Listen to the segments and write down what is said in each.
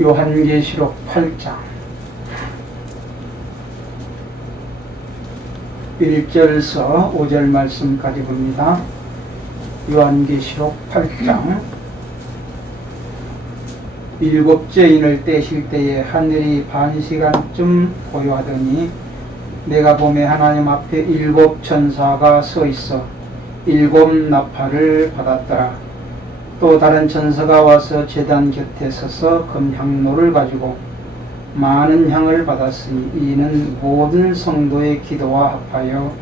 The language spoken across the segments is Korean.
요한계시록 8장 1절에서 5절 말씀까지 봅니다. 요한계시록 8장 일곱째 인을 떼실 때에 하늘이 반시간쯤 고요하더니 내가 보매 하나님 앞에 일곱 천사가 서 있어 일곱 나팔을 받았더라. 또 다른 천사가 와서 제단 곁에 서서 금향로를 가지고 많은 향을 받았으니 이는 모든 성도의 기도와 합하여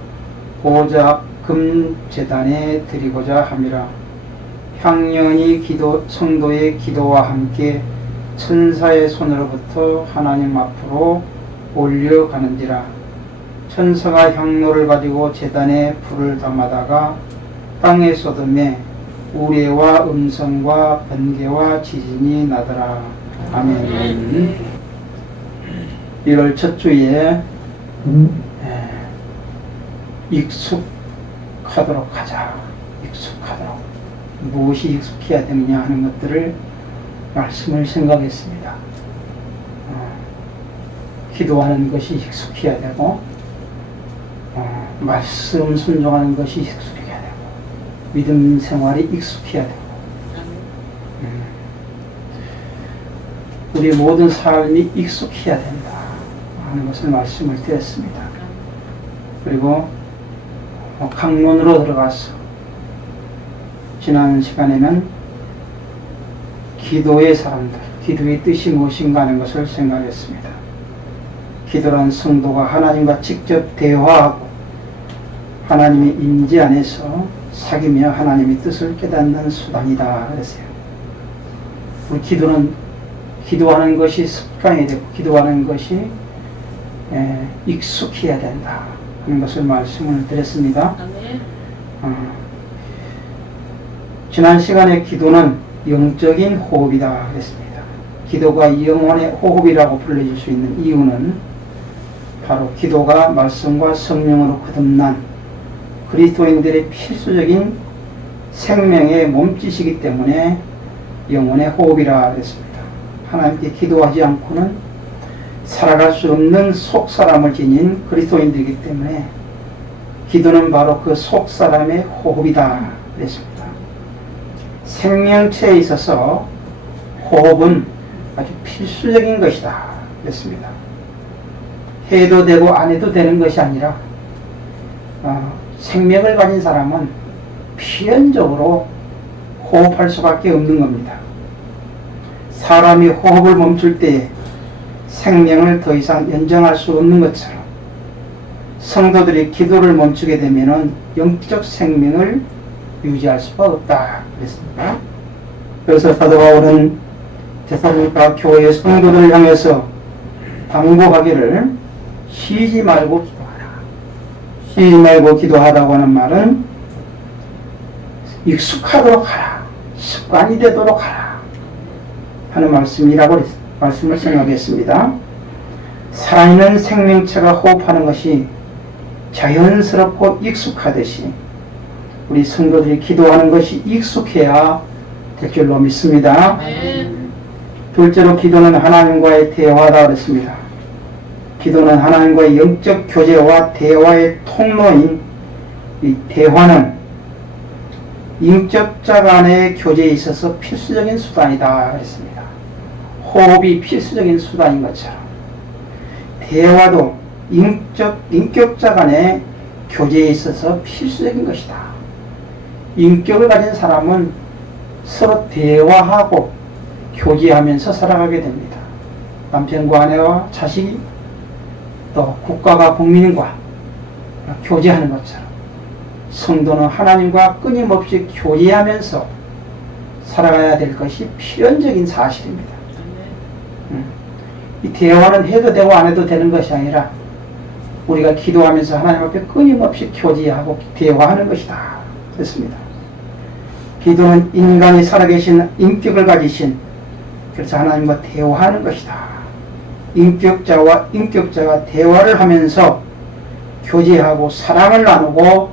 보좌 앞 금제단에 드리고자 함이라. 향연이 성도의 기도와 함께 천사의 손으로부터 하나님 앞으로 올려가는지라. 천사가 향로를 가지고 제단에 불을 담아다가 땅에 쏟음에 우레와 음성과 번개와 지진이 나더라. 아멘. 1월 첫 주에 익숙하도록 하자. 익숙하도록. 무엇이 익숙해야 되느냐 하는 것들을 말씀을 생각했습니다. 기도하는 것이 익숙해야 되고 말씀 순종하는 것이 익숙해야 되고 믿음 생활이 익숙해야 되고 우리 모든 삶이 익숙해야 된다 하는 것을 말씀을 드렸습니다. 그리고 강론으로 들어가서 지난 시간에는 기도의 사람들, 기도의 뜻이 무엇인가 하는 것을 생각했습니다. 기도란 성도가 하나님과 직접 대화하고 하나님의 임재 안에서 사귀며 하나님의 뜻을 깨닫는 수단이다 그랬어요. 우리 기도는 기도하는 것이 습관이 되고 기도하는 것이 익숙해야 된다 하는 것을 말씀을 드렸습니다. 지난 시간에 기도는 영적인 호흡이다 그랬습니다. 기도가 영혼의 호흡이라고 불려질 수 있는 이유는 바로 기도가 말씀과 성령으로 거듭난 그리스도인들의 필수적인 생명의 몸짓이기 때문에 영혼의 호흡이라 그랬습니다. 하나님께 기도하지 않고는 살아갈 수 없는 속사람을 지닌 그리스도인들이기 때문에 기도는 바로 그 속사람의 호흡이다 그랬습니다. 생명체에 있어서 호흡은 아주 필수적인 것이다 그랬습니다. 해도 되고 안 해도 되는 것이 아니라 생명을 가진 사람은 필연적으로 호흡할 수밖에 없는 겁니다. 사람이 호흡을 멈출 때에 생명을 더 이상 연장할 수 없는 것처럼 성도들이 기도를 멈추게 되면 영적 생명을 유지할 수가 없다 그랬습니다. 그래서 사도 바울은 데살로니가 교회 성도들을 향해서 당부하기를 쉬지 말고 기도하라. 쉬지 말고 기도하라고 하는 말은 익숙하도록 하라. 습관이 되도록 하라 하는 말씀이라고 말씀을 생각했습니다. 살아있는 생명체가 호흡하는 것이 자연스럽고 익숙하듯이 우리 성도들이 기도하는 것이 익숙해야 될 줄로 믿습니다. 둘째로 기도는 하나님과의 대화다 그랬습니다. 기도는 하나님과의 영적 교제와 대화의 통로인 이 대화는 인격자 간의 교제에 있어서 필수적인 수단이다 그랬습니다. 호흡이 필수적인 수단인 것처럼 대화도 인격자 간의 교제에 있어서 필수적인 것이다. 인격을 가진 사람은 서로 대화하고 교제하면서 살아가게 됩니다. 남편과 아내와 자식이 또 국가가 국민과 교제하는 것처럼 성도는 하나님과 끊임없이 교제하면서 살아가야 될 것이 필연적인 사실입니다. 이 대화는 해도 되고 안 해도 되는 것이 아니라 우리가 기도하면서 하나님 앞에 끊임없이 교제하고 대화하는 것이다 그렇습니다. 기도는 인간이 살아계신 인격을 가지신 그래서 하나님과 대화하는 것이다. 인격자와 인격자가 대화를 하면서 교제하고 사랑을 나누고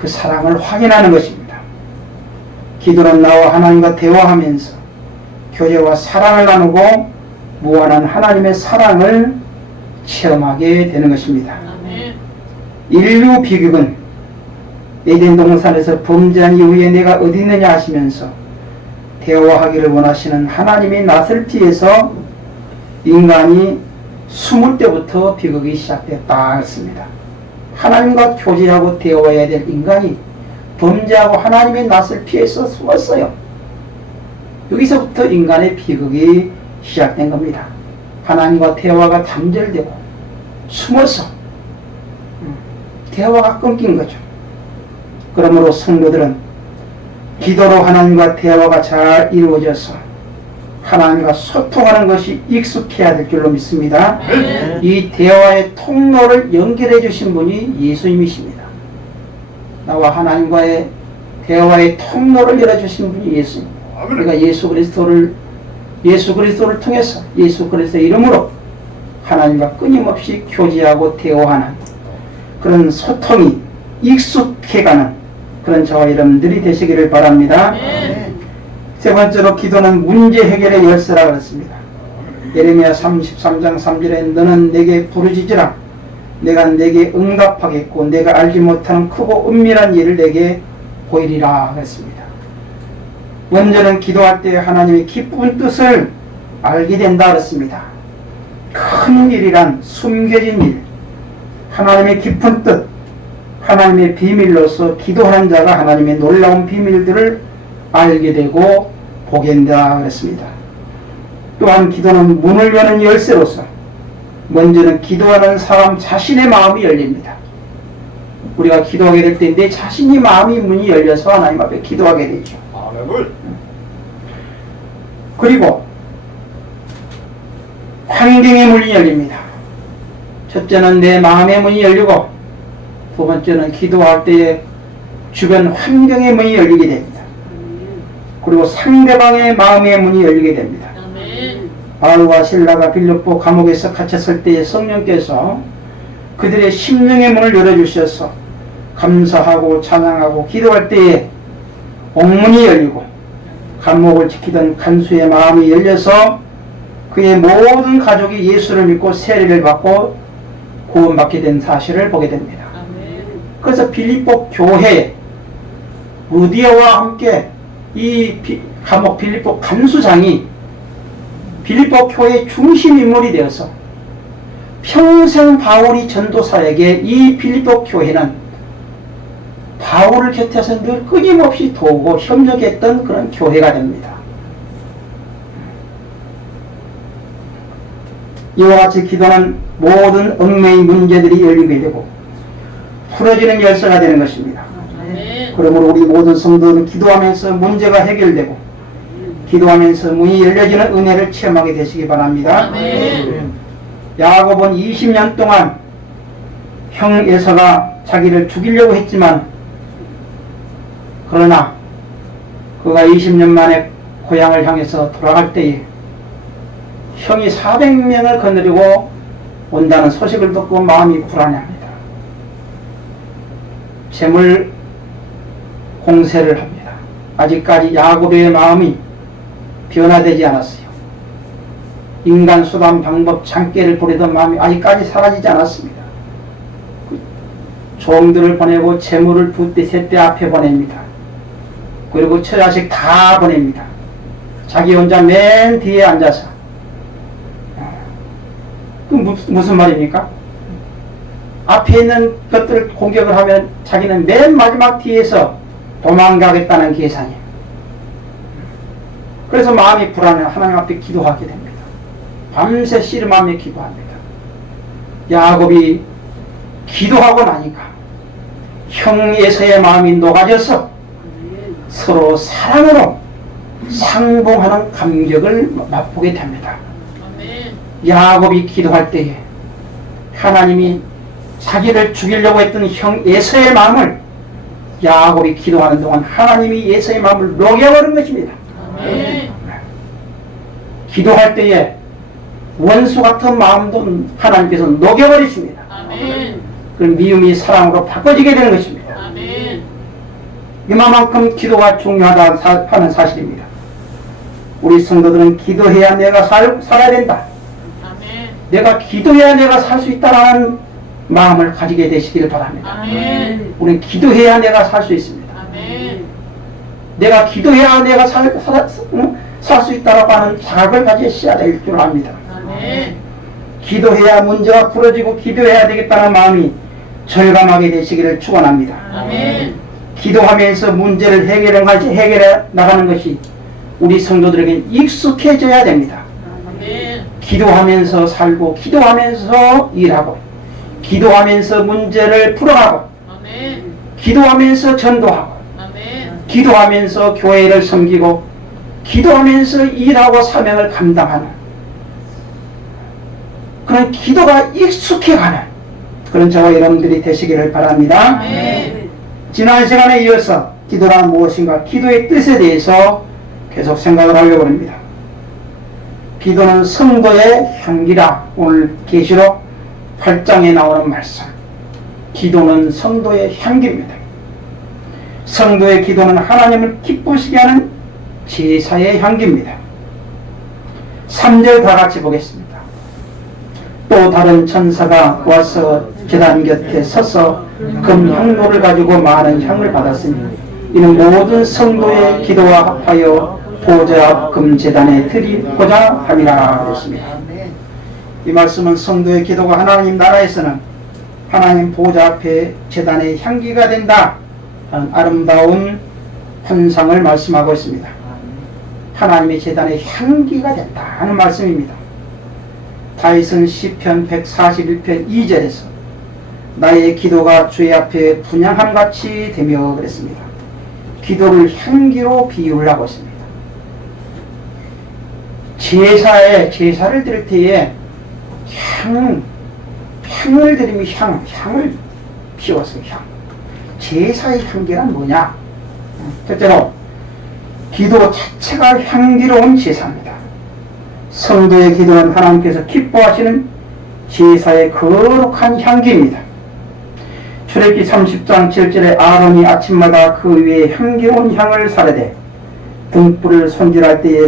그 사랑을 확인하는 것입니다. 기도는 나와 하나님과 대화하면서 교제와 사랑을 나누고 무한한 하나님의 사랑을 체험하게 되는 것입니다. 아멘. 인류 비극은 에덴 동산에서 범죄한 이후에 내가 어디 있느냐 하시면서 대화하기를 원하시는 하나님의 낯을 피해서 인간이 숨을 때부터 비극이 시작됐다 했습니다. 하나님과 교제하고 대화해야 될 인간이 범죄하고 하나님의 낯을 피해서 숨었어요. 여기서부터 인간의 비극이 시작된 겁니다. 하나님과 대화가 단절되고 숨어서 대화가 끊긴 거죠. 그러므로 성도들은 기도로 하나님과 대화가 잘 이루어져서 하나님과 소통하는 것이 익숙해야 될 줄로 믿습니다. 이 대화의 통로를 연결해 주신 분이 예수님이십니다. 나와 하나님과의 대화의 통로를 열어주신 분이 예수님. 우리가 예수 그리스도를 통해서 예수 그리스도의 이름으로 하나님과 끊임없이 교제하고 대화하는 그런 소통이 익숙해가는 그런 저와 여러분들이 되시기를 바랍니다. 세 번째로 기도는 문제 해결의 열쇠라 그랬습니다. 예레미야 33장 3절에 너는 내게 부르짖으라 내가 내게 응답하겠고 내가 알지 못하는 크고 은밀한 일을 내게 보이리라 그랬습니다. 먼저는 기도할 때 하나님의 기쁜 뜻을 알게 된다 그랬습니다. 큰 일이란 숨겨진 일, 하나님의 깊은 뜻, 하나님의 비밀로서 기도하는 자가 하나님의 놀라운 비밀들을 알게 되고 보게 된다 그랬습니다. 또한 기도는 문을 여는 열쇠로서 먼저는 기도하는 사람 자신의 마음이 열립니다. 우리가 기도하게 될 때 내 자신이 마음이 문이 열려서 하나님 앞에 기도하게 되죠. 그리고 환경의 문이 열립니다. 첫째는 내 마음의 문이 열리고 두 번째는 기도할 때에 주변 환경의 문이 열리게 됩니다. 그리고 상대방의 마음의 문이 열리게 됩니다. 바울과 실라가 빌립보 감옥에서 갇혔을 때에 성령께서 그들의 심령의 문을 열어주셔서 감사하고 찬양하고 기도할 때에 옥문이 열리고 감옥을 지키던 간수의 마음이 열려서 그의 모든 가족이 예수를 믿고 세례를 받고 구원받게 된 사실을 보게 됩니다. 그래서 빌립보 교회에 루디아와 함께 이 감옥 빌립보 간수장이 빌립보 교회의 중심 인물이 되어서 평생 바울이 전도사에게 이 빌립보 교회는 바울을 곁에서 늘 끊임없이 도우고 협력했던 그런 교회가 됩니다. 이와 같이 기도는 모든 얽매인 문제들이 열리게 되고 풀어지는 열쇠가 되는 것입니다. 그러므로 우리 모든 성도들은 기도하면서 문제가 해결되고 기도하면서 문이 열려지는 은혜를 체험하게 되시기 바랍니다. 야곱은 20년 동안 형 에서가 자기를 죽이려고 했지만 그러나 그가 20년 만에 고향을 향해서 돌아갈 때에 형이 400명을 거느리고 온다는 소식을 듣고 마음이 불안해합니다. 재물 공세를 합니다. 아직까지 야곱의 마음이 변화되지 않았어요. 인간 수단 방법 장깨를 부리던 마음이 아직까지 사라지지 않았습니다. 종들을 보내고 재물을 두대 셋대 앞에 보냅니다. 그리고 처자식 다 보냅니다. 자기 혼자 맨 뒤에 앉아서 그 무슨 말입니까? 앞에 있는 것들을 공격을 하면 자기는 맨 마지막 뒤에서 도망가겠다는 계산이에요. 그래서 마음이 불안해 하나님 앞에 기도하게 됩니다. 밤새 씨름하며 기도합니다. 야곱이 기도하고 나니까 형 에서의 마음이 녹아져서 서로 사랑으로 상봉하는 감격을 맛보게 됩니다. 야곱이 기도할 때에 하나님이 자기를 죽이려고 했던 형 에서의 마음을 야곱이 기도하는 동안 하나님이 에서의 마음을 녹여버린 것입니다. 기도할 때에 원수 같은 마음도 하나님께서 녹여버리십니다. 그럼 미움이 사랑으로 바꿔지게 되는 것입니다. 이만큼 기도가 중요하다 하는 사실입니다. 우리 성도들은 기도해야 내가 살아야 된다. 아멘. 내가 기도해야 내가 살 수 있다는 마음을 가지게 되시기를 바랍니다. 아멘. 우리는 기도해야 내가 살 수 있습니다. 아멘. 내가 기도해야 내가 살 수 있다라고 하는 자각을 가지셔야 될 줄 압니다. 아멘. 기도해야 문제가 풀어지고 기도해야 되겠다는 마음이 절감하게 되시기를 축원합니다. 아멘. 기도하면서 문제를 해결해 나가는 것이 우리 성도들에게 익숙해져야 됩니다. 아멘. 기도하면서 살고 기도하면서 일하고 기도하면서 문제를 풀어가고 아멘. 기도하면서 전도하고 아멘. 기도하면서 교회를 섬기고 기도하면서 일하고 사명을 감당하는 그런 기도가 익숙해가는 그런 저와 여러분들이 되시기를 바랍니다. 아멘. 지난 시간에 이어서 기도란 무엇인가 기도의 뜻에 대해서 계속 생각을 하려고 합니다. 기도는 성도의 향기라. 오늘 계시록 8장에 나오는 말씀. 기도는 성도의 향기입니다. 성도의 기도는 하나님을 기쁘시게 하는 제사의 향기입니다. 3절 다 같이 보겠습니다. 또 다른 천사가 와서 제단 곁에 서서 금향로를 가지고 많은 향을 받았으니 이는 모든 성도의 기도와 합하여 보좌 앞 금제단에 드리고자 함이라 그랬습니다. 이 말씀은 성도의 기도가 하나님 나라에서는 하나님 보좌 앞에 제단의 향기가 된다 하는 아름다운 환상을 말씀하고 있습니다. 하나님의 제단의 향기가 된다 하는 말씀입니다. 다윗은 시편 141편 2절에서 나의 기도가 주의 앞에 분향함같이 되며 그랬습니다. 기도를 향기로 비유하고 있습니다. 제사를 드릴 때에 향을 드리면 향을 피웠어요. 제사의 향기란 뭐냐? 첫째로 기도 자체가 향기로운 제사입니다. 성도의 기도는 하나님께서 기뻐하시는 제사의 거룩한 향기입니다. 출애굽기 30장 7절에 아론이 아침마다 그 위에 향기로운 향을 사르되 등불을 손질할 때에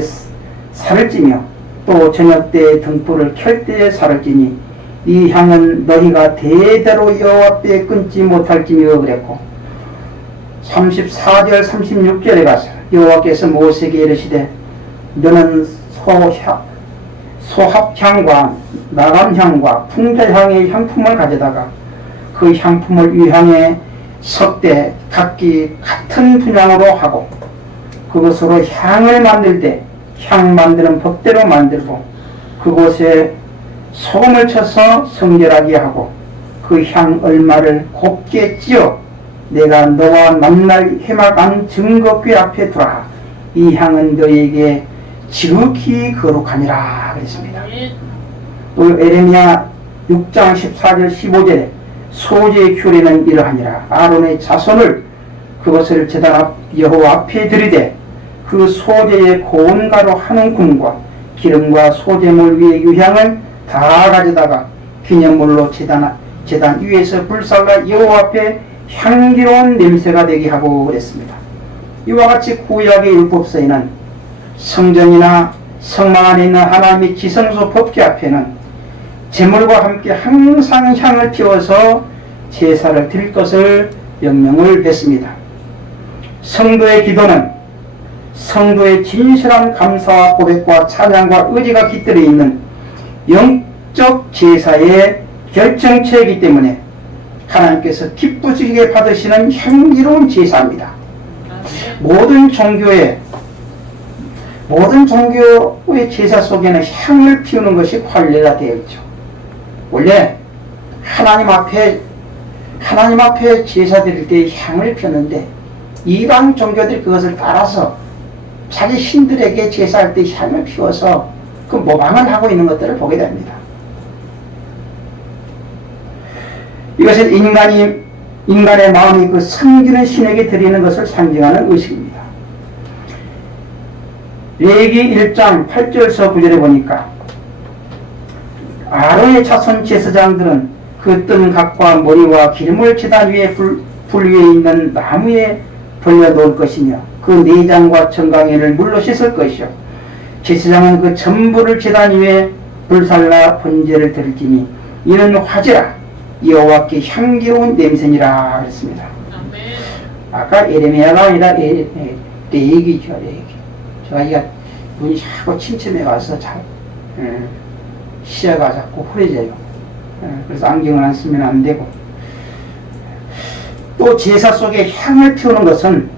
살을 찌며 또 저녁 때에 등불을 켤 때에 살을 찌니 이 향은 너희가 대대로 여호와 앞에 끊지 못할지며 그랬고 34절 36절에 가서 여호와께서 모세에게 이르시되 너는 소합향과 나감향과 풍자향의 향품을 가져다가 그 향품을 위향에 섞되 각기 같은 분량으로 하고 그것으로 향을 만들 때 향 만드는 법대로 만들고 그곳에 소금을 쳐서 성결하게 하고 그 향 얼마를 곱게 찧어 내가 너와 만날 회막안 증거궤 앞에 두라. 이 향은 너에게 지극히 거룩하니라 그랬습니다. 또 에레미야 6장 14절 15절에 소재의 규례는 이러하니라. 아론의 자손을 그것을 제단 앞 여호와 앞에 들이되 그 소재의 고운 가루 한 움큼과 기름과 소재물 위에 유향을 다 가져다가 기념물로 제단 위에서 불살라 여호와 앞에 향기로운 냄새가 되게 하고 그랬습니다. 이와 같이 구약의 율법서에는 성전이나 성막 안에 있는 하나님의 지성소 법궤 앞에는 제물과 함께 항상 향을 피워서 제사를 드릴 것을 명령을 했습니다. 성도의 기도는 성도의 진실한 감사와 고백과 찬양과 의지가 깃들어 있는 영적 제사의 결정체이기 때문에 하나님께서 기쁘시게 받으시는 향기로운 제사입니다. 모든 종교의 제사 속에는 향을 피우는 것이 관례가 되어 있죠. 원래 하나님 앞에 제사 드릴 때 향을 피웠는데 이방 종교들이 그것을 따라서 자기 신들에게 제사할 때 향을 피워서 그 모방을 하고 있는 것들을 보게 됩니다. 이것은 인간의 마음이 그 섬기는 신에게 드리는 것을 상징하는 의식입니다. 레위기 1장 8절서 9절에 보니까 아론의 자손 제사장들은 그 뜬 각과 머리와 기름을 제단 위에 불 위에 있는 나무에 벌려 놓을 것이며 그 내장과 정강이를 물로 씻을 것이요 제사장은 그 전부를 제단 위에 불살라 번제를 드릴지니 이는 화제라 여호와께 향기로운 냄새니라 그랬습니다. 아멘. 아까 에레미야가 아니라 레이기죠, 레이기. 저희가 눈이 자꾸 침침해 가서 잘 시야가 자꾸 흐려져요. 그래서 안경을 안 쓰면 안 되고. 또 제사 속에 향을 피우는 것은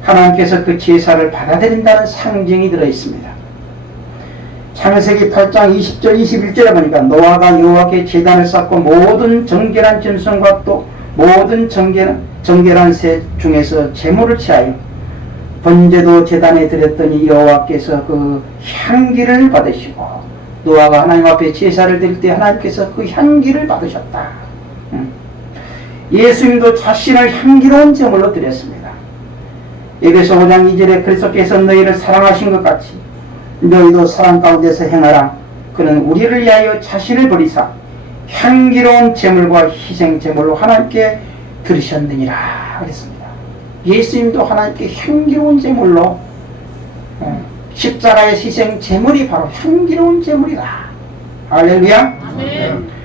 하나님께서 그 제사를 받아들인다는 상징이 들어 있습니다. 창세기 8장 20절 21절에 보니까 노아가 여호와께 제단을 쌓고 모든 정결한 짐승과 또 모든 정결한 새 중에서 제물을 취하여 번제도 제단에 드렸더니 여호와께서 그 향기를 받으시고 노아가 하나님 앞에 제사를 드릴 때 하나님께서 그 향기를 받으셨다. 예수님도 자신을 향기로운 제물로 드렸습니다. 에베소 5장 2절에 그리스도께서 너희를 사랑하신 것 같이 너희도 사랑 가운데서 행하라. 그는 우리를 위하여 자신을 버리사 향기로운 제물과 희생 제물로 하나님께 드리셨느니라 그랬습니다. 예수님도 하나님께 향기로운 제물로 십자가의 희생 제물이 바로 향기로운 제물이다. 할렐루야. 아멘.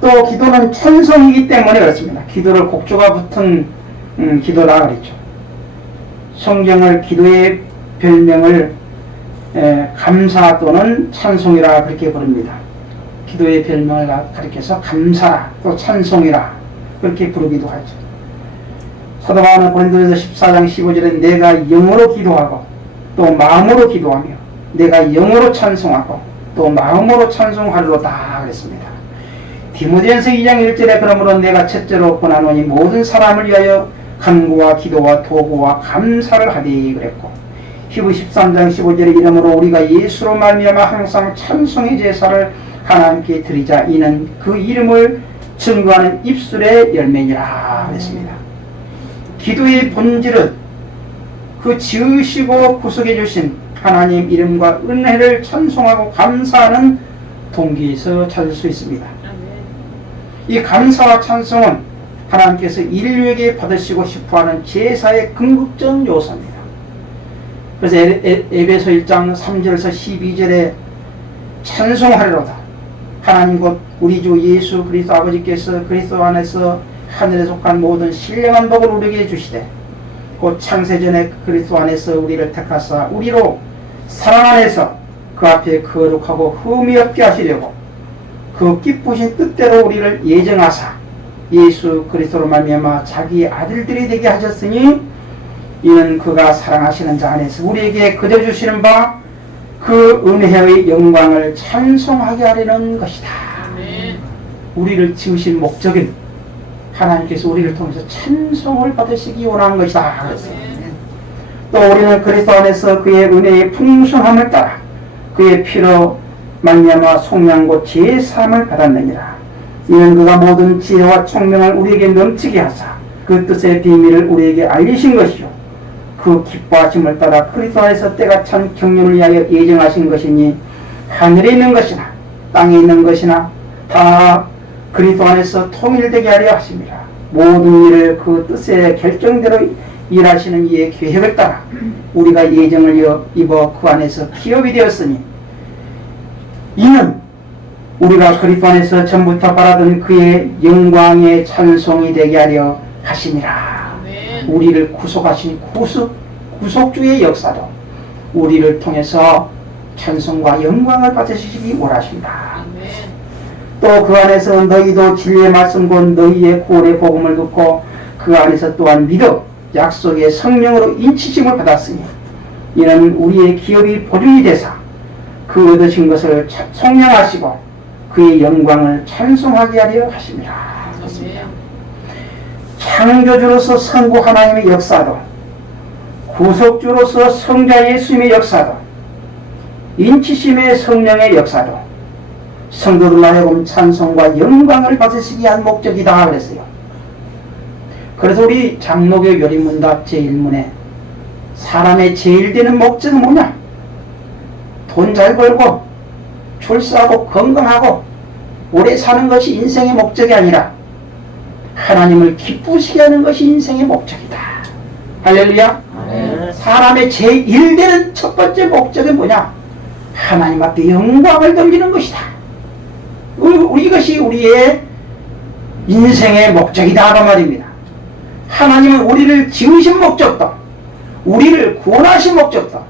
또 기도는 찬송이기 때문에 그렇습니다. 기도를 곡조가 붙은 기도라 그랬죠. 성경을 기도의 별명을 감사 또는 찬송이라 그렇게 부릅니다. 기도의 별명을 가리켜서 감사라 또 찬송이라 그렇게 부르기도 하죠. 사도 바울은 고린도전서 14장 15절에 내가 영으로 기도하고 또 마음으로 기도하며 내가 영으로 찬송하고 또 마음으로 찬송하리로다 그랬습니다. 디모데전서 2장 1절에 그러므로 내가 첫째로 권하노니 모든 사람을 위하여 간구와 기도와 도구와 감사를 하리 그랬고 히브 13장 15절에 이러므로 우리가 예수로 말미암아 항상 찬송의 제사를 하나님께 드리자 이는 그 이름을 증거하는 입술의 열매니라 그랬습니다. 기도의 본질은 그 지으시고 구속해 주신 하나님 이름과 은혜를 찬송하고 감사하는 동기에서 찾을 수 있습니다. 이 감사와 찬송은 하나님께서 인류에게 받으시고 싶어하는 제사의 궁극적 요소입니다. 그래서 에베소 1장 3절에서 12절에 찬송하리로다. 하나님 곧 우리 주 예수 그리스도 아버지께서 그리스도 안에서 하늘에 속한 모든 신령한 복을 우리에게 주시되 곧 창세전에 그리스도 안에서 우리를 택하사 우리로 사랑 안에서 그 앞에 거룩하고 흠이 없게 하시려고 그 기쁘신 뜻대로 우리를 예정하사 예수 그리스도로 말미암아 자기 아들들이 되게 하셨으니 이는 그가 사랑하시는 자 안에서 우리에게 거저 주시는 바 그 은혜의 영광을 찬송하게 하려는 것이다. 아멘. 우리를 지으신 목적은 하나님께서 우리를 통해서 찬송을 받으시기 원하는 것이다. 또 우리는 그리스도 안에서 그의 은혜의 풍성함을 따라 그의 피로 말미암아 속량고 지혜의 사함을 받았느니라. 이는 그가 모든 지혜와 총명을 우리에게 넘치게 하사 그 뜻의 비밀을 우리에게 알리신 것이요 그 기뻐하심을 따라 그리스도 안에서 때가 찬 경륜을 위하여 예정하신 것이니 하늘에 있는 것이나 땅에 있는 것이나 다 그리스도 안에서 통일되게 하려 하심이라. 모든 일을 그 뜻의 결정대로 일하시는 이의 계획을 따라 우리가 예정을 입어 그 안에서 기업이 되었으니 이는 우리가 그리스도 안에서 전부터 바라던 그의 영광의 찬송이 되게 하려 하심이라. 우리를 구속하신 구속주의 역사도 우리를 통해서 찬송과 영광을 받으시기 원하십니다. 또 그 안에서 너희도 진리의 말씀 곧 너희의 구원의 복음을 듣고 그 안에서 또한 믿어 약속의 성령으로 인치심을 받았으니 이는 우리의 기업이 보증이 되사 그 얻으신 것을 성령하시고 그의 영광을 찬송하게 하려 하십니다. 창조주로서 성부 하나님의 역사도 구속주로서 성자 예수님의 역사도 인치심의 성령의 역사도 성도들 하여금 찬송과 영광을 받으시기 위한 목적이다 그랬어요. 그래서 우리 장로교 요리문답 제1문에 사람의 제일 되는 목적은 뭐냐? 돈 잘 벌고 출세하고 건강하고 오래 사는 것이 인생의 목적이 아니라 하나님을 기쁘시게 하는 것이 인생의 목적이다. 할렐루야. 사람의 제1되는 첫 번째 목적은 뭐냐? 하나님 앞에 영광을 돌리는 것이다. 이것이 우리의 인생의 목적이다 그 말입니다. 하나님은 우리를 지으신 목적도, 우리를 구원하신 목적도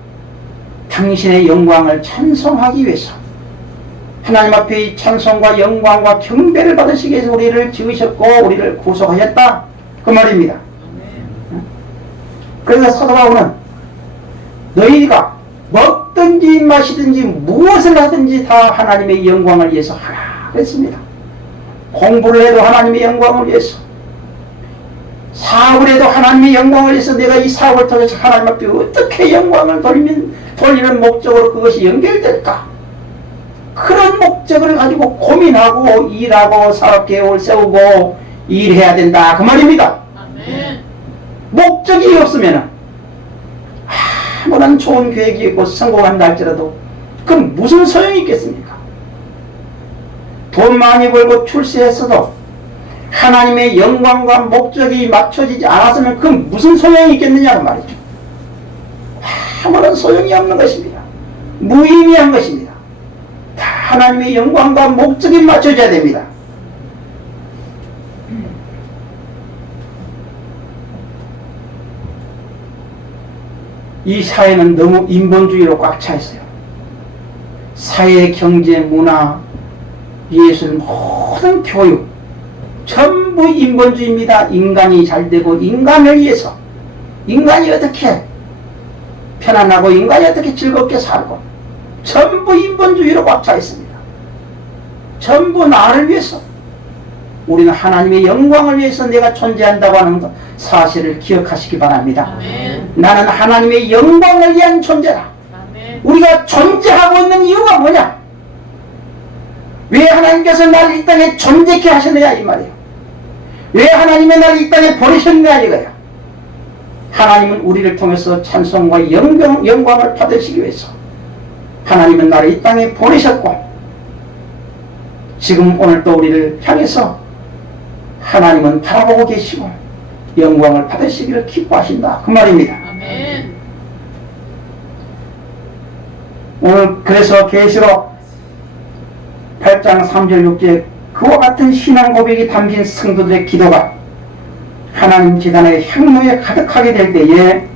당신의 영광을 찬송하기 위해서, 하나님 앞에 이 찬송과 영광과 경배를 받으시기 위해서 우리를 지으셨고 우리를 구속하셨다 그 말입니다. 그래서 사도 바울은 너희가 먹든지 마시든지 무엇을 하든지 다 하나님의 영광을 위해서 하라 그랬습니다. 공부를 해도 하나님의 영광을 위해서, 사업을 해도 하나님의 영광을 위해서, 내가 이 사업을 통해서 하나님 앞에 어떻게 영광을 돌리는 목적으로 그것이 연결될까, 그런 목적을 가지고 고민하고 일하고 사업계획을 세우고 일해야 된다 그 말입니다. 아멘. 목적이 없으면 아무런 좋은 계획이 있고 성공한다 할지라도 그럼 무슨 소용이 있겠습니까? 돈 많이 벌고 출세했어도 하나님의 영광과 목적이 맞춰지지 않았으면 그럼 무슨 소용이 있겠느냐고 말이죠. 아무런 소용이 없는 것입니다. 무의미한 것입니다. 다 하나님의 영광과 목적이 맞춰져야 됩니다. 이 사회는 너무 인본주의로 꽉 차 있어요. 사회, 경제, 문화, 예술, 모든 교육 전부 인본주의입니다. 인간이 잘되고 인간을 위해서, 인간이 어떻게 편안하고 인간이 어떻게 즐겁게 살고, 전부 인본주의로 꽉 차 있습니다. 전부 나를 위해서, 우리는 하나님의 영광을 위해서 내가 존재한다고 하는 사실을 기억하시기 바랍니다. 아멘. 나는 하나님의 영광을 위한 존재다. 아멘. 우리가 존재하고 있는 이유가 뭐냐? 왜 하나님께서 나를 이 땅에 존재케 하셨느냐 이 말이에요. 왜 하나님이 나를 이 땅에 보내셨느냐 이거야. 하나님은 우리를 통해서 찬송과 영광을 받으시기 위해서 하나님은 나를 이 땅에 보내셨고, 지금 오늘 또 우리를 향해서 하나님은 바라보고 계시고 영광을 받으시기를 기뻐하신다 그 말입니다. 아멘. 오늘 그래서 계시록 8장 3절 6절 그와 같은 신앙 고백이 담긴 성도들의 기도가 하나님 지단의 향로에 가득하게 될 때에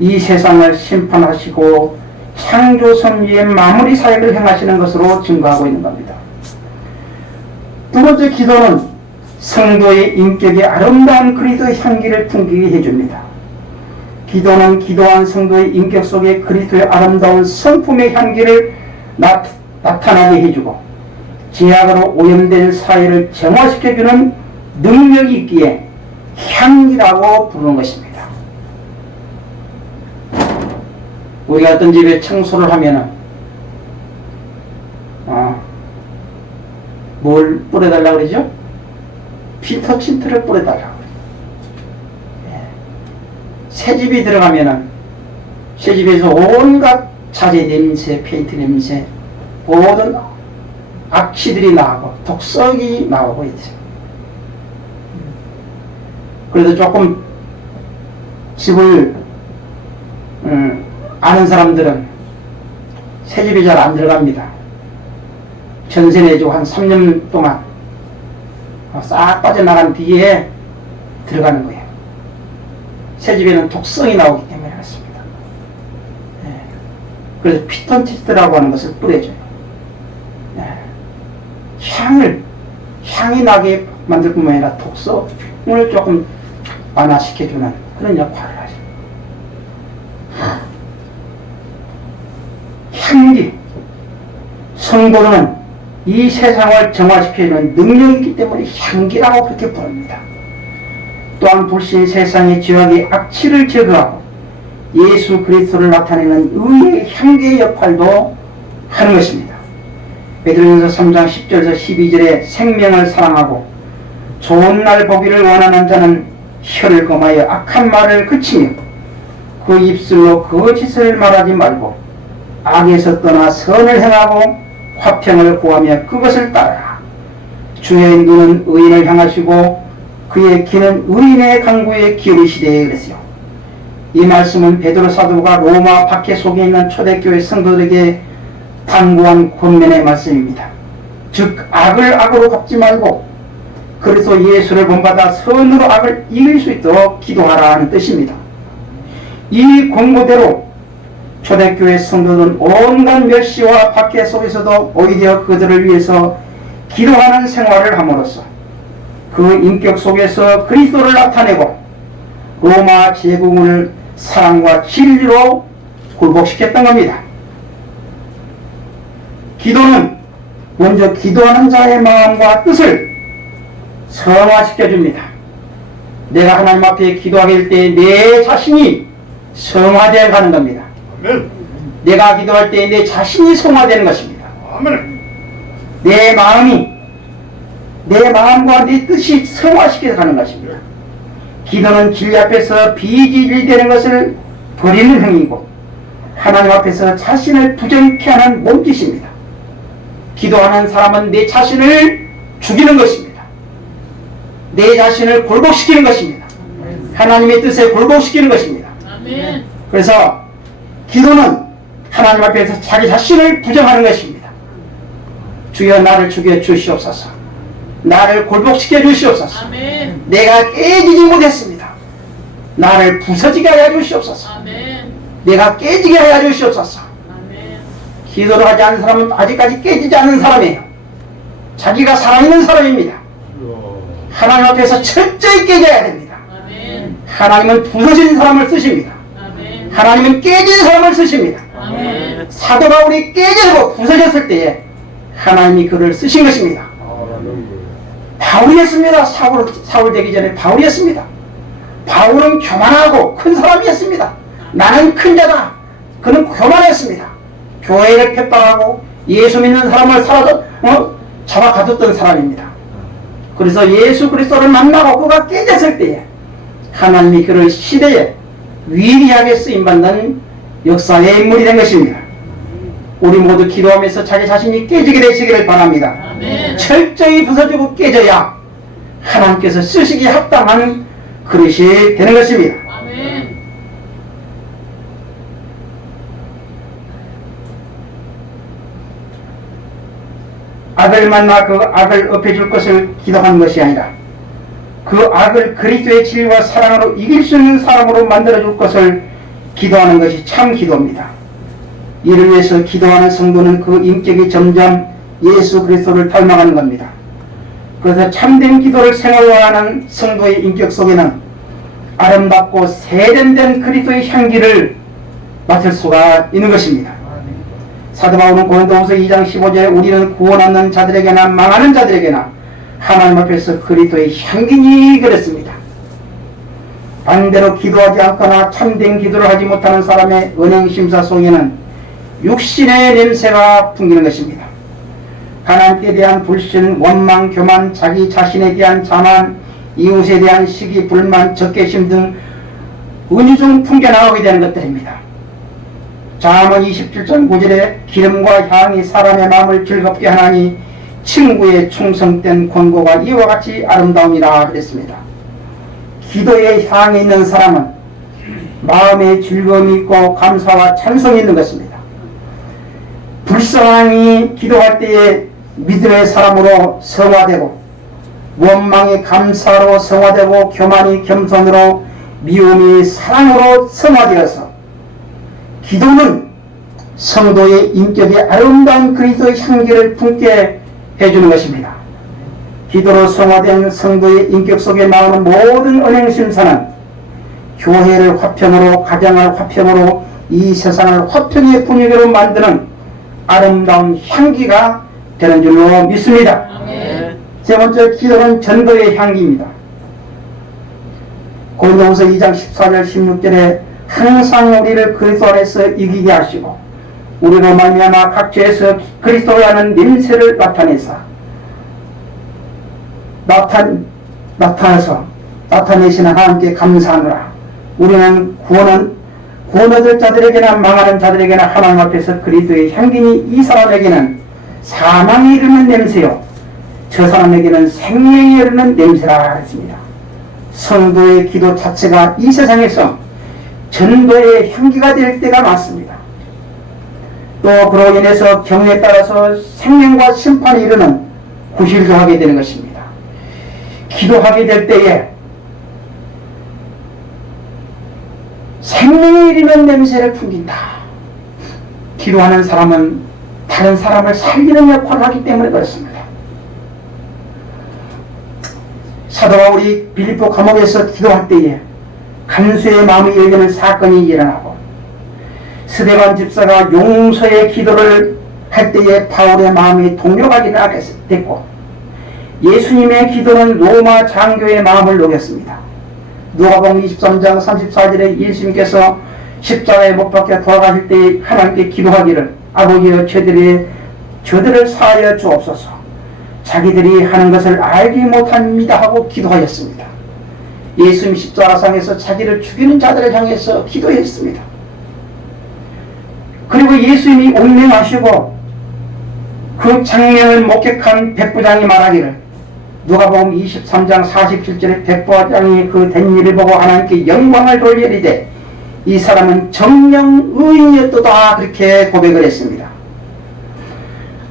이 세상을 심판하시고 창조 섭리의 마무리 사역을 행하시는 것으로 증거하고 있는 겁니다. 두 번째 기도는 성도의 인격에 아름다운 그리스도의 향기를 풍기게 해줍니다. 기도는 기도한 성도의 인격 속에 그리스도의 아름다운 성품의 향기를 나타나게 해주고 죄악으로 오염된 사회를 정화시켜주는 능력이 있기에 향기라고 부르는 것입니다. 우리가 어떤 집에 청소를 하면은 뭘 뿌려달라고 그러죠? 피터친트를 뿌려달라고 그래요. 새집이 들어가면은 새집에서 온갖 자재 냄새, 페인트 냄새, 모든 악취들이 나오고 독성이 나오고 있죠. 그래도 조금 집을 아는 사람들은 새집에 잘 안 들어갑니다. 전세 내주고 한 3년 동안 싹 빠져나간 뒤에 들어가는 거예요. 새집에는 독성이 나오기 때문에 그렇습니다. 그래서 피톤치스라고 하는 것을 뿌려줘요. 향이 나게 만들 뿐만 아니라 독성을 조금 완화시켜주는 그런 역할을 하죠. 향기. 성도는 이 세상을 정화시켜주는 능력이 있기 때문에 향기라고 그렇게 부릅니다. 또한 불신 세상의 죄악의 악취를 제거하고 예수 그리스도를 나타내는 의의 향기의 역할도 하는 것입니다. 베드로전서 3장 10절에서 12절에 생명을 사랑하고 좋은 날 보기를 원하는 자는 혀를 검하여 악한 말을 그치며 그 입술로 거짓을 말하지 말고 악에서 떠나 선을 행하고 화평을 구하며 그것을 따르라. 주의 눈은 의인을 향하시고 그의 귀는 의인의 간구에 기울이시되 그랬어요. 이 말씀은 베드로 사도가 로마 박해 속에 있는 초대교회 성도들에게 당부한 권면의 말씀입니다. 즉 악을 악으로 갚지 말고 그래서 예수를 본받아 선으로 악을 이길 수 있도록 기도하라는 뜻입니다. 이 권고대로 초대교회 성도는 온갖 멸시와 박해 속에서도 오히려 그들을 위해서 기도하는 생활을 함으로써 그 인격 속에서 그리스도를 나타내고 로마 제국을 사랑과 진리로 굴복시켰던 겁니다. 기도는 먼저 기도하는 자의 마음과 뜻을 성화시켜줍니다. 내가 하나님 앞에 기도하게 될 때 내 자신이 성화되어 가는 겁니다. 아멘. 내가 기도할 때 내 자신이 성화되는 것입니다. 아멘. 내 마음과 내 뜻이 성화시켜서 가는 것입니다. 기도는 진리 앞에서 비진리 되는 것을 버리는 행위이고 하나님 앞에서 자신을 부정케 하는 몸짓입니다. 기도하는 사람은 내 자신을 죽이는 것입니다. 내 자신을 굴복시키는 것입니다. 하나님의 뜻에 굴복시키는 것입니다. 아멘. 그래서 기도는 하나님 앞에서 자기 자신을 부정하는 것입니다. 주여 나를 죽여 주시옵소서. 나를 굴복시켜 주시옵소서. 아멘. 내가 깨지지 못했습니다. 나를 부서지게 하여 주시옵소서. 아멘. 내가 깨지게 하여 주시옵소서. 아멘. 기도를 하지 않는 사람은 아직까지 깨지지 않는 사람이에요. 자기가 살아있는 사람입니다. 하나님 앞에서 철저히 깨져야 됩니다. 아멘. 하나님은 부서진 사람을 쓰십니다. 아멘. 하나님은 깨진 사람을 쓰십니다. 아멘. 사도 바울이 깨지고 부서졌을 때에 하나님이 그를 쓰신 것입니다. 바울이었습니다. 사울 되기 전에 바울이었습니다. 바울은 교만하고 큰 사람이었습니다. 나는 큰 자다. 그는 교만했습니다. 교회를 핍박하고 예수 믿는 사람을 잡아 가뒀던 사람입니다. 그래서 예수 그리스도를 만나고 그가 깨졌을 때에 하나님이 그를 시대에 위대하게 쓰임받는 역사의 인물이 된 것입니다. 우리 모두 기도하면서 자기 자신이 깨지게 되시기를 바랍니다. 아멘. 철저히 부서지고 깨져야 하나님께서 쓰시기에 합당한 그릇이 되는 것입니다. 아멘. 악을 만나 그 악을 엎해줄 것을 기도하는 것이 아니라 그 악을 그리스도의 진리와 사랑으로 이길 수 있는 사람으로 만들어줄 것을 기도하는 것이 참 기도입니다. 이를 위해서 기도하는 성도는 그 인격이 점점 예수 그리스도를 닮아가는 겁니다. 그래서 참된 기도를 생활화하는 성도의 인격 속에는 아름답고 세련된 그리스도의 향기를 맡을 수가 있는 것입니다. 사도 바울은 고린도후서 2장 15절에 우리는 구원 얻는 자들에게나 망하는 자들에게나 하나님 앞에서 그리스도의 향기니 그랬습니다. 반대로 기도하지 않거나 참된 기도를 하지 못하는 사람의 은행심사 속에는 육신의 냄새가 풍기는 것입니다. 하나님께 대한 불신, 원망, 교만, 자기 자신에 대한 자만, 이웃에 대한 시기, 불만, 적개심 등 은유중 풍겨나오게 되는 것들입니다. 잠언 27장 9절에 기름과 향이 사람의 마음을 즐겁게 하나니 친구의 충성된 권고가 이와 같이 아름다움이라 그랬습니다. 기도에 향이 있는 사람은 마음에 즐거움이 있고 감사와 찬성이 있는 것입니다. 불쌍함이 기도할 때에 믿음의 사람으로 성화되고 원망이 감사로 성화되고 교만이 겸손으로 미움이 사랑으로 성화되어서 기도는 성도의 인격에 아름다운 그리스도의 향기를 품게 해주는 것입니다. 기도로 성화된 성도의 인격 속에 나오는 모든 은행심사는 교회를 화평으로, 가정을 화평으로, 이 세상을 화평의 분위기로 만드는 아름다운 향기가 되는 줄로 믿습니다. 아멘. 세 번째, 기도는 전도의 향기입니다. 고린도후서 2장 14절 16절에 항상 우리를 그리스도 안에서 이기게 하시고 우리로 말미암아 각 죄에서 그리스도가 하는 냄새를 나타내시는 하나님께 감사하노라. 우리는 구원 얻을 자들에게나 망하는 자들에게나 하나님 앞에서 그리스도의 향기니 이 사람에게는 사망에 이르는 냄새요 저 사람에게는 생명에 이르는 냄새라 했습니다. 성도의 기도 자체가 이 세상에서 전도의 향기가 될 때가 많습니다. 또 그로 인해서 경우에 따라서 생명과 심판이 이르는 구실도 하게 되는 것입니다. 기도하게 될 때에 생명에 이르는 냄새를 풍긴다. 기도하는 사람은 다른 사람을 살리는 역할을 하기 때문에 그렇습니다. 사도 바울이 빌립보 감옥에서 기도할 때에 간수의 마음이 열리는 사건이 일어나고 스데반 집사가 용서의 기도를 할 때에 바울의 마음이 동요가 일어나게 됐고 예수님의 기도는 로마 장교의 마음을 녹였습니다. 누가복음 23장 34절에 예수님께서 십자가에 못 박혀 돌아가실 때 하나님께 기도하기를 아버지여 저들을 사하여 주옵소서 자기들이 하는 것을 알지 못합니다 하고 기도하였습니다. 예수님 십자가상에서 자기를 죽이는 자들을 향해서 기도했습니다. 그리고 예수님이 운명하시고 그 장면을 목격한 백부장이 말하기를 누가복음 23장 47절에 백부장이 그 된 일을 보고 하나님께 영광을 돌리리되 이 사람은 정령 의인이었도다 그렇게 고백을 했습니다.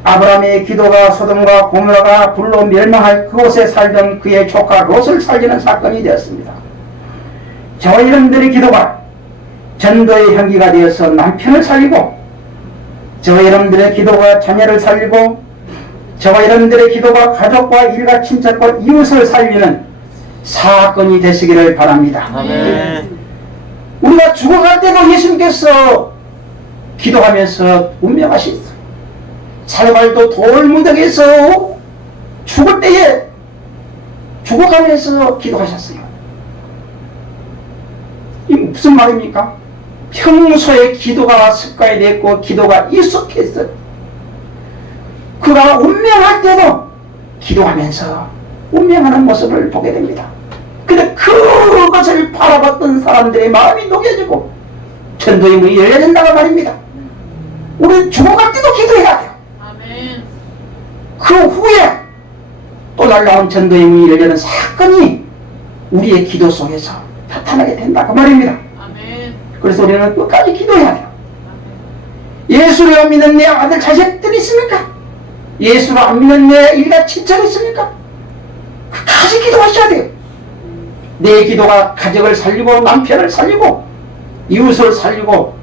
아브라함의 기도가 소돔과 고모라가 불로 멸망할 그곳에 살던 그의 조카 롯을 살리는 사건이 되었습니다. 저와 여러분들의 기도가 전도의 향기가 되어서 남편을 살리고 저와 여러분들의 기도가 자녀를 살리고 저와 여러분들의 기도가 가족과 일가 친척과 이웃을 살리는 사건이 되시기를 바랍니다. 아멘. 우리가 죽어갈 때도 예수님께서 기도하면서 운명하셨어요. 살발도 돌무더기에서 죽을 때에 죽어가면서 기도하셨어요. 이 무슨 말입니까? 평소에 기도가 습관이 됐고 기도가 익숙했어요. 그가 운명할 때도 기도하면서 운명하는 모습을 보게 됩니다. 근데 그것을 바라봤던 사람들의 마음이 녹여지고 전도의 문이 열려진다고 말입니다. 우리는 죽어갈 때도 기도해야 돼요. 아멘. 그 후에 또 날라온 전도의 문이 열리는 사건이 우리의 기도 속에서 나타나게 된다 그 말입니다. 아멘. 그래서 우리는 끝까지 기도해야 돼요. 예수를 안 믿는 내 아들 자식들이 있습니까? 예수를 안 믿는 내 일가 친척이 있습니까? 끝까지 기도하셔야 돼요. 내 기도가 가족을 살리고 남편을 살리고 이웃을 살리고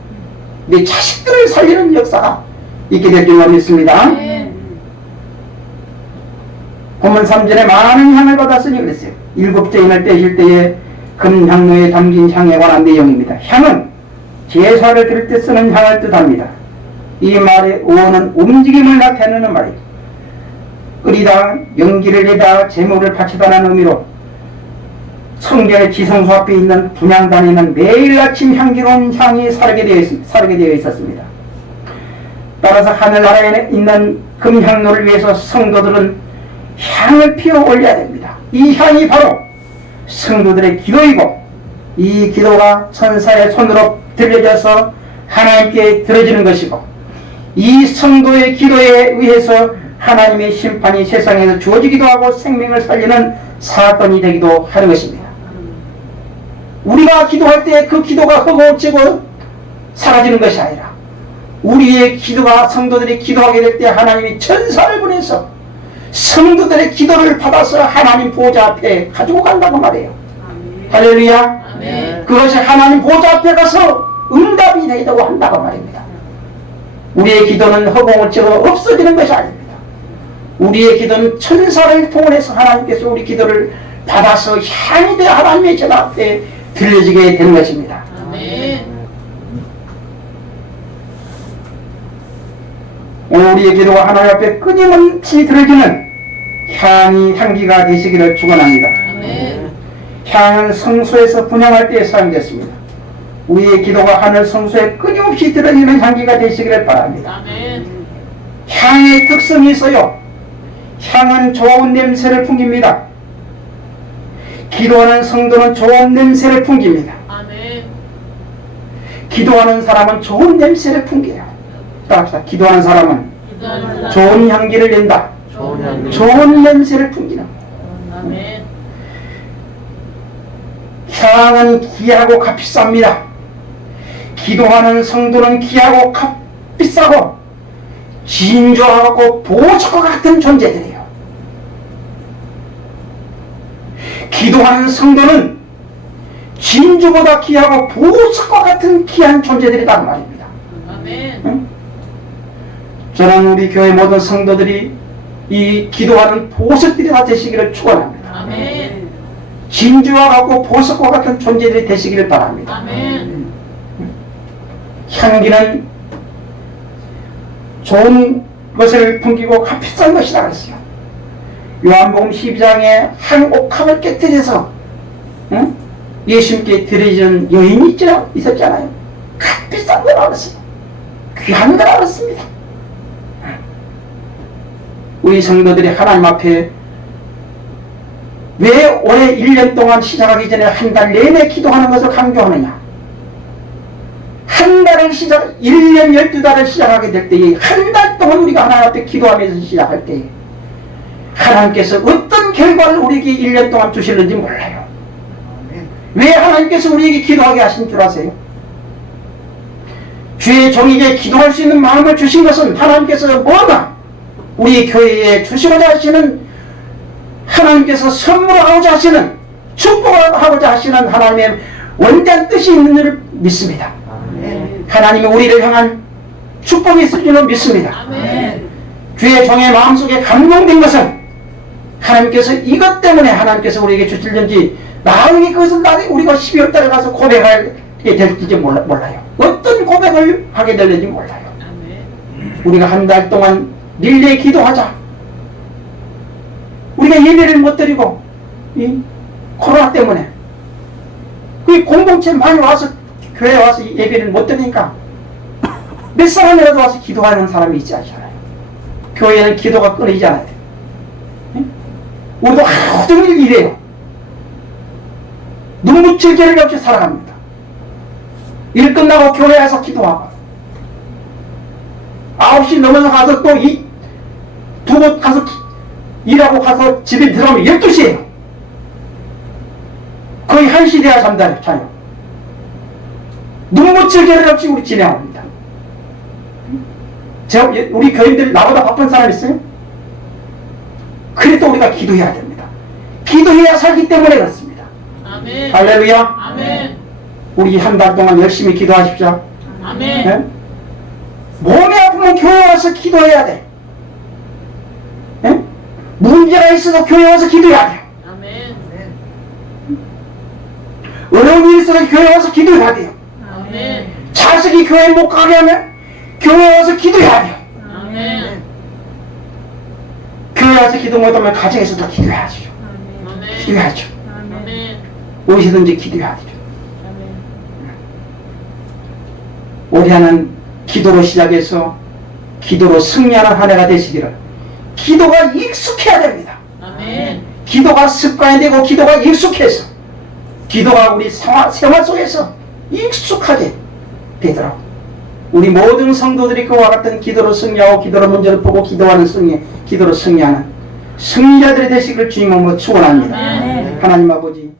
내 자식들을 살리는 역사가 있게 될 줄로 믿습니다. 아멘. 본문 3절에 많은 향을 받았으니 그랬어요. 7째인을 떼실 때에 금향로에 담긴 향에 관한 내용입니다. 향은 제사를 드릴 때 쓰는 향을 뜻합니다. 이 말의 어원은 움직임을 나타내는 말이에요. 끓이다, 연기를 내다, 제물을 바치다는 의미로 성전의 지성소 앞에 있는 분향단에는 매일 아침 향기로운 향이 사르게 되어 있었습니다. 따라서 하늘나라에 있는 금향로를 위해서 성도들은 향을 피워 올려야 됩니다. 이 향이 바로 성도들의 기도이고 이 기도가 천사의 손으로 들려져서 하나님께 들어지는 것이고 이 성도의 기도에 의해서 하나님의 심판이 세상에서 주어지기도 하고 생명을 살리는 사건이 되기도 하는 것입니다. 우리가 기도할 때 그 기도가 허거지고 사라지는 것이 아니라 우리의 기도가 성도들이 기도하게 될 때 하나님이 천사를 보내서 성도들의 기도를 받아서 하나님 보좌 앞에 가지고 간다고 말해요. 할렐루야. 아멘. 그것이 하나님 보좌 앞에 가서 응답이 되기도 한다고 말입니다. 우리의 기도는 허공을치고 없어지는 것이 아닙니다. 우리의 기도는 천사를 통해서 하나님께서 우리 기도를 받아서 향이 되어 하나님의 전 앞에 들려지게 되는 것입니다. 아멘. 오늘 우리의 기도가 하나님 앞에 끊임없이 들어지는 향기가 되시기를 축원합니다. 아멘. 향은 성소에서 분향할 때에 사용됐습니다. 우리의 기도가 하늘 성소에 끊임없이 들어지는 향기가 되시기를 바랍니다. 아멘. 향의 특성이 있어요. 향은 좋은 냄새를 풍깁니다. 기도하는 성도는 좋은 냄새를 풍깁니다. 아멘. 기도하는 사람은 좋은 냄새를 풍겨요. 따라합시다. 기도하는 사람은 기도하는 사람. 좋은 향기를 낸다. 좋은 향기. 좋은 냄새를 풍기는. 아멘. 향은 귀하고 값비쌉니다. 기도하는 성도는 귀하고 값비싸고 진주하고 보석과 같은 존재들이에요. 기도하는 성도는 진주보다 귀하고 보석과 같은 귀한 존재들이란 말입니다. 아멘. 응? 저는 우리 교회 모든 성도들이 이 기도하는 보석들이 다 되시기를 축원합니다. 아멘. 진주와 같고 보석과 같은 존재들이 되시기를 바랍니다. 아멘. 향기는 좋은 것을 풍기고 값비싼 것이라 그랬어요. 요한복음 12장에 한 옥합을 깨뜨려서 응? 예수님께 드려진 여인이 있었잖아요. 값비싼 거라 그랬어요. 귀한 거라 그랬습니다. 우리 성도들이 하나님 앞에 왜 올해 1년 동안 시작하기 전에 한 달 내내 기도하는 것을 강조하느냐? 한 달을 1년 12달을 시작하게 될 때에 한 달 동안 우리가 하나님 앞에 기도하면서 시작할 때에 하나님께서 어떤 결과를 우리에게 1년 동안 주실는지 몰라요. 왜 하나님께서 우리에게 기도하게 하신 줄 아세요? 주의 종에게 기도할 수 있는 마음을 주신 것은 하나님께서 뭐가 우리 교회에 주시고자 하시는 하나님께서 선물하고자 하시는 축복하고자 하시는 하나님의 원대한 뜻이 있는 줄 믿습니다. 하나님이 우리를 향한 축복이 있을 줄로 믿습니다. 아멘. 주의 종의 마음속에 감동된 것은 하나님께서 이것 때문에 하나님께서 우리에게 주실는지 나중에 그것을 우리가 12월 달에 가서 고백하게 될지 몰라요. 어떤 고백을 하게 될지 몰라요. 아멘. 우리가 한 달 동안 릴레이 기도하자. 우리가 예배를 못 드리고 이 코로나 때문에 그 공동체 많이 와서 교회에 와서 예배를 못 드리니까 몇 사람이라도 와서 기도하는 사람이 있지 않잖아요. 교회는 기도가 끊이지 않아요. 우리도 하루 종일 일해요. 눈묻힐 겨를 없이 살아갑니다. 일 끝나고 교회 와서 기도하고 9시 넘어서 가서 또 두 곳 가서 일하고 가서 집에 들어가면 12시에요. 거의 1시 돼야 잠자요. 눈묻힐 겨를 없이 우리 진행합니다. 우리 교인들 나보다 바쁜 사람 있어요? 그래도 우리가 기도해야 됩니다. 기도해야 살기 때문에 그렇습니다. 아멘. 할렐루야. 아멘. 우리 한 달 동안 열심히 기도하십시오. 아멘. 네? 몸이 아프면 교회 와서 기도해야 돼. 네? 문제가 있어도 교회 와서 기도해야 돼. 아멘. 어려운 일이 있어도 교회 와서 기도해야 돼요. 아멘. 자식이 교회 못 가게 하면 교회 와서 기도해야 돼요. 아멘. 교회 와서 기도 못하면 가정에서도 기도해야죠. 아멘. 기도해야죠. 아멘. 무엇이든지 기도해야 되죠. 아멘. 올해는 기도로 시작해서 기도로 승리하는 한 해가 되시기를. 기도가 익숙해야 됩니다. 아멘. 기도가 습관이 되고 기도가 익숙해서 기도가 우리 생활 속에서 익숙하게 되더라고. 우리 모든 성도들이 그와 같은 기도로 승리하고 기도로 문제를 보고 기도하는 기도로 승리하는 승리자들이 되시기를 주님으로 축원합니다. 아멘. 하나님 아버지